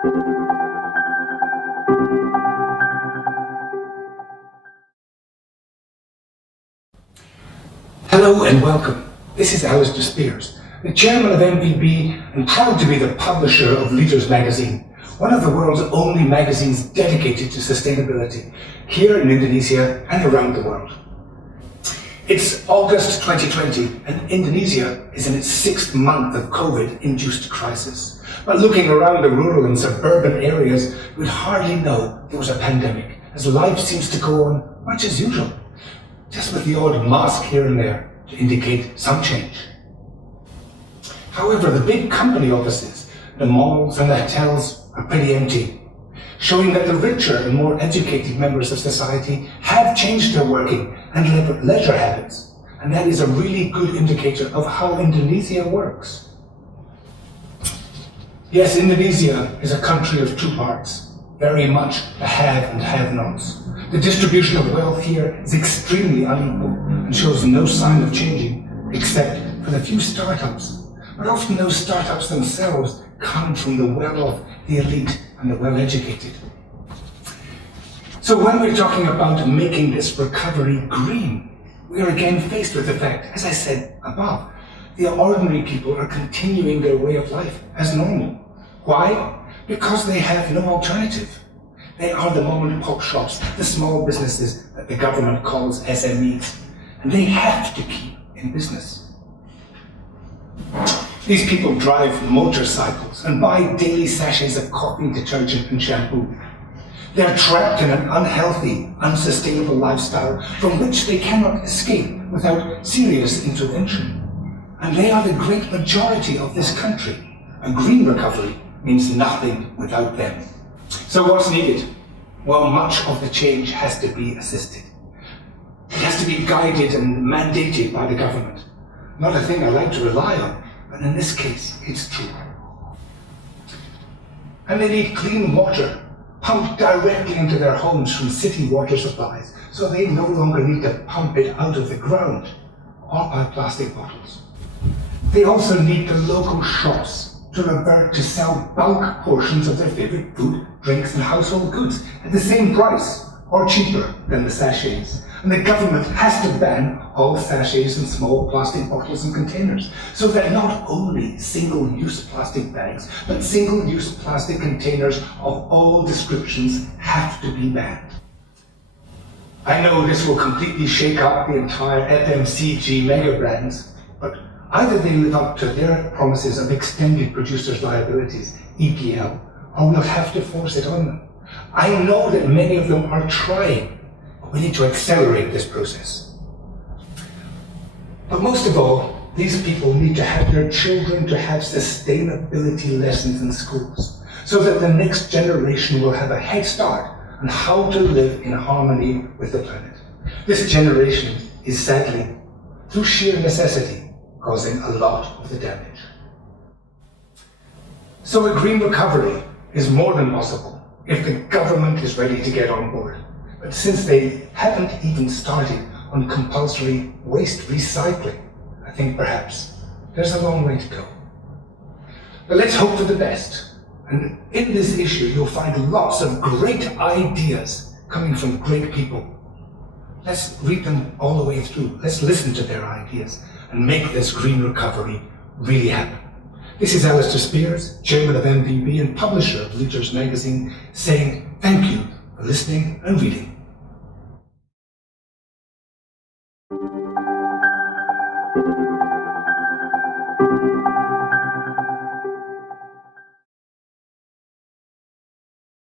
Hello and welcome. This is Alistair Spears, the chairman of MVB and proud to be the publisher of Leaders magazine, one of the world's only magazines dedicated to sustainability, here in Indonesia and around the world. It's August 2020 and Indonesia is in its 6th month of COVID-induced crisis. But looking around the rural and suburban areas, we'd hardly know there was a pandemic, as life seems to go on much as usual, just with the odd mask here and there to indicate some change. However, the big company offices, the malls and the hotels are pretty empty, showing that the richer and more educated members of society have changed their working and leisure habits, and that is a really good indicator of how Indonesia works. Yes, Indonesia is a country of two parts, very much the have and have-nots. The distribution of wealth here is extremely unequal and shows no sign of changing, except for the few startups. But often those startups themselves come from the well-off, the elite, and the well-educated. So when we're talking about making this recovery green, we are again faced with the fact, as I said above, the ordinary people are continuing their way of life as normal. Why? Because they have no alternative. They are the mom-and-pop shops, the small businesses that the government calls SMEs, and they have to keep in business. These people drive motorcycles and buy daily sachets of coffee, detergent and shampoo. They're trapped in an unhealthy, unsustainable lifestyle from which they cannot escape without serious intervention. And they are the great majority of this country. A green recovery means nothing without them. So what's needed? Well, much of the change has to be assisted. It has to be guided and mandated by the government. Not a thing I like to rely on, but in this case, it's true. And they need clean water, pumped directly into their homes from city water supplies, so they no longer need to pump it out of the ground or by plastic bottles. They also need the local shops to revert to sell bulk portions of their favorite food, drinks and household goods at the same price or cheaper than the sachets. And the government has to ban all sachets and small plastic bottles and containers, so that not only single-use plastic bags, but single-use plastic containers of all descriptions have to be banned. I know this will completely shake up the entire FMCG mega brands, but either they live up to their promises of extended producers' liabilities, EPL, or we'll have to force it on them. I know that many of them are trying, but we need to accelerate this process. But most of all, these people need to have their children to have sustainability lessons in schools, so that the next generation will have a head start on how to live in harmony with the planet. This generation is sadly, through sheer necessity, causing a lot of the damage. So a green recovery is more than possible if the government is ready to get on board. But since they haven't even started on compulsory waste recycling, I think perhaps there's a long way to go. But let's hope for the best. And in this issue, you'll find lots of great ideas coming from great people. Let's read them all the way through. Let's listen to their ideas and make this green recovery really happen. This is Alistair Spears, chairman of MVB and publisher of Leaders magazine, saying thank you for listening and reading.